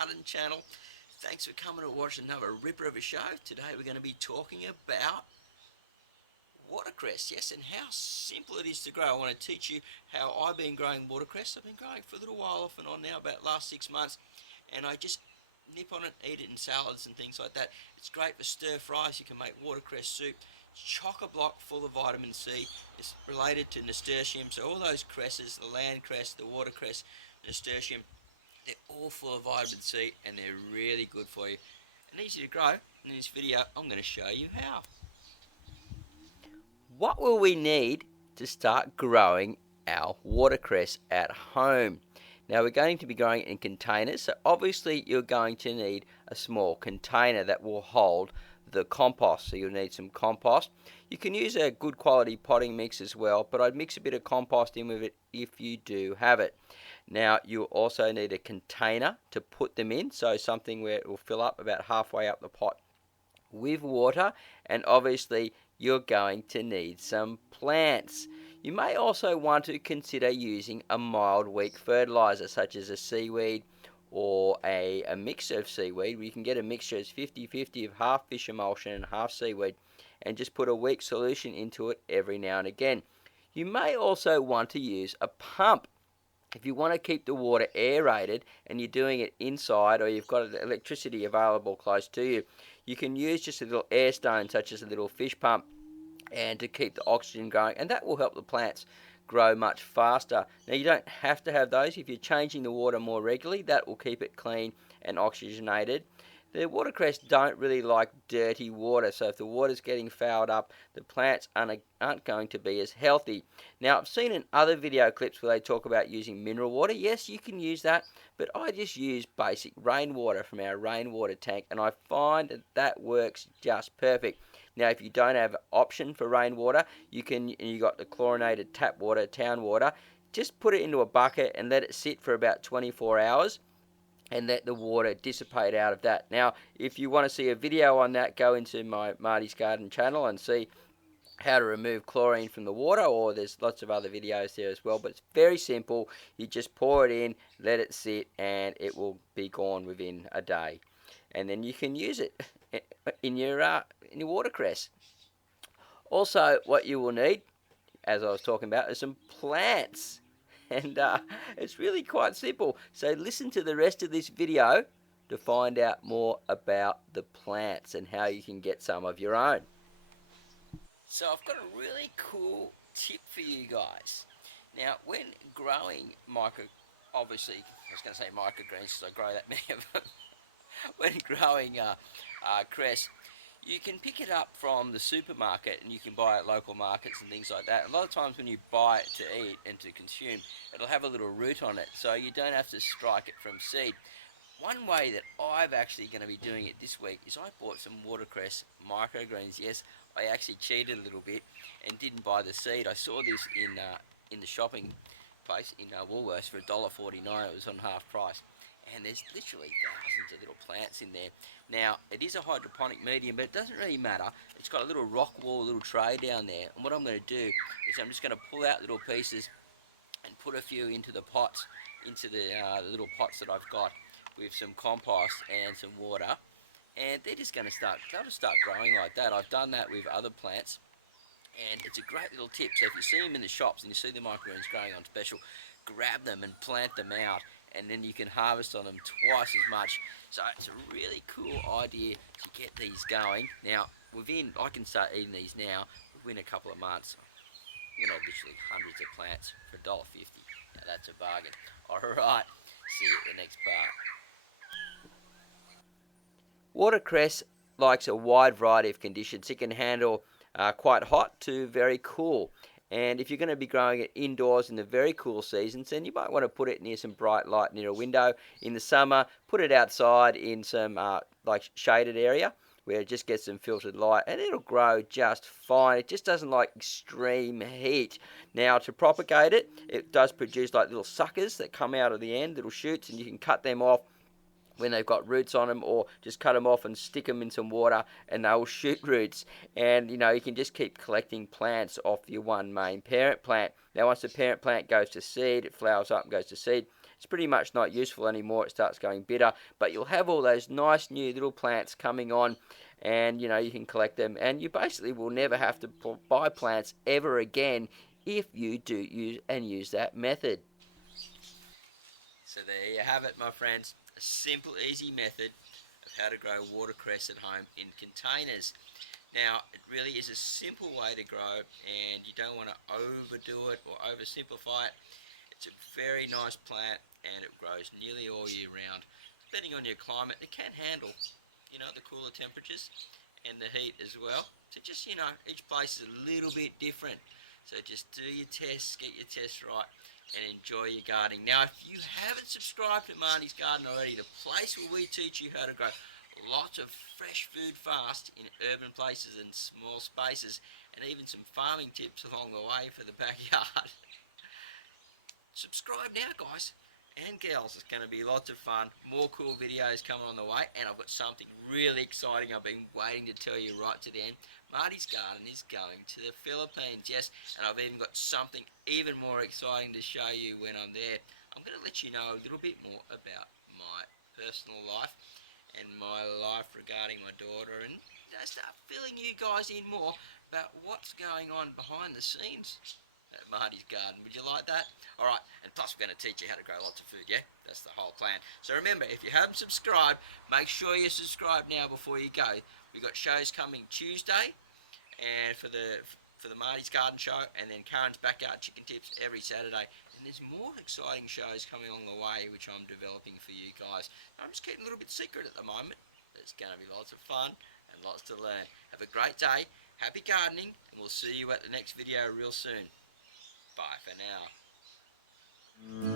Garden channel. Thanks for coming to watch another ripper of a show. Today we're going to be talking about watercress, yes, and how simple it is to grow. I want to teach you how I've been growing watercress. I've been growing for a little while off and on now, about last 6 months, and I just nip on it, eat it in salads and things like that. It's great for stir fries. You can make watercress soup. It's chock-a-block full of vitamin C. It's related to nasturtium, so all those cresses, the land cress, the watercress, nasturtium, they're all full of vitamin C and they're really good for you and easy to grow. In this video I'm going to show you how. What will we need to start growing our watercress at home? Now we're going to be growing it in containers, so obviously you're going to need a small container that will hold the compost, so you'll need some compost. You can use a good quality potting mix as well, but I'd mix a bit of compost in with it if you do have it. Now you'll also need a container to put them in, so something where it will fill up about halfway up the pot with water, and obviously you're going to need some plants. You may also want to consider using a mild weak fertilizer such as a seaweed or a mix of seaweed. You can get a mixture that's 50-50 of half fish emulsion and half seaweed, and just put a weak solution into it every now and again. You may also want to use a pump. If you want to keep the water aerated and you're doing it inside, or you've got electricity available close to you, you can use just a little air stone such as a little fish pump, and to keep the oxygen going, and that will help the plants grow much faster. Now you don't have to have those. If you're changing the water more regularly, that will keep it clean and oxygenated. The watercress don't really like dirty water, so if the water's getting fouled up, the plants aren't going to be as healthy. Now I've seen in other video clips where they talk about using mineral water. Yes, you can use that, but I just use basic rainwater from our rainwater tank, and I find that works just perfect. Now if you don't have an option for rainwater, you got the chlorinated tap water, town water. Just put it into a bucket and let it sit for about 24 hours. And let the water dissipate out of that. Now, if you want to see a video on that, go into my Marty's Garden channel and see how to remove chlorine from the water, or there's lots of other videos there as well. But it's very simple. You just pour it in, let it sit, and it will be gone within a day. And then you can use it in your watercress. Also, what you will need, as I was talking about, is some plants. And it's really quite simple. So listen to the rest of this video to find out more about the plants and how you can get some of your own. So I've got a really cool tip for you guys. Now when growing obviously I was going to say microgreens because I grow that many of them. When growing cress, you can pick it up from the supermarket and you can buy it at local markets and things like that. A lot of times when you buy it to eat and to consume, it'll have a little root on it, so you don't have to strike it from seed. One way that I'm actually going to be doing it this week is I bought some watercress microgreens. Yes, I actually cheated a little bit and didn't buy the seed. I saw this in the shopping place in Woolworths for $1.49. It was on half price. And there's literally thousands of little plants in there. Now, it is a hydroponic medium, but it doesn't really matter. It's got a little rock wall, a little tray down there. And what I'm going to do is I'm just going to pull out little pieces and put a few into the pots, into the little pots that I've got with some compost and some water. And they'll just start growing like that. I've done that with other plants. And it's a great little tip. So if you see them in the shops and you see the microgreens growing on special, grab them and plant them out. And then you can harvest on them twice as much. So it's a really cool idea to get these going. Now, I can start eating these now, within a couple of months. You know, literally hundreds of plants for $1.50. Now that's a bargain. Alright, see you at the next part. Watercress likes a wide variety of conditions. It can handle quite hot to very cool. And if you're going to be growing it indoors in the very cool seasons, then you might want to put it near some bright light near a window. In the summer, put it outside in some shaded area where it just gets some filtered light, and it'll grow just fine. It just doesn't like extreme heat. Now to propagate it, it does produce like little suckers that come out of the end, little shoots, and you can cut them off when they've got roots on them, or just cut them off and stick them in some water and they'll shoot roots. And you can just keep collecting plants off your one main parent plant. Now once the parent plant goes to seed, it flowers up and goes to seed, it's pretty much not useful anymore. It starts going bitter, but you'll have all those nice new little plants coming on, and you can collect them, and you basically will never have to buy plants ever again if you do use that method. So there you have it, my friends. A simple, easy method of how to grow watercress at home in containers. Now, it really is a simple way to grow, and you don't want to overdo it or oversimplify it. It's a very nice plant, and it grows nearly all year round. Depending on your climate, it can handle, the cooler temperatures and the heat as well. So just, each place is a little bit different. So just do your tests, get your tests right, and enjoy your gardening. Now, if you haven't subscribed to Marty's Garden already, the place where we teach you how to grow lots of fresh food fast in urban places and small spaces, and even some farming tips along the way for the backyard. Subscribe now, guys and girls. It's going to be lots of fun. More cool videos coming on the way, and I've got something really exciting I've been waiting to tell you right to the end. Marty's Garden is going to the Philippines, yes, and I've even got something even more exciting to show you when I'm there. I'm going to let you know a little bit more about my personal life and my life regarding my daughter, and start filling you guys in more about what's going on behind the scenes at Marty's Garden. Would you like that? Alright, and plus we're going to teach you how to grow lots of food, yeah? That's the whole plan. So remember, if you haven't subscribed, make sure you subscribe now before you go. We've got shows coming Tuesday, and for the Marty's Garden show, and then Karen's Backyard Chicken Tips every Saturday. And there's more exciting shows coming along the way, which I'm developing for you guys. I'm just keeping a little bit secret at the moment. It's going to be lots of fun and lots to learn. Have a great day, happy gardening, and we'll see you at the next video real soon. Bye for now.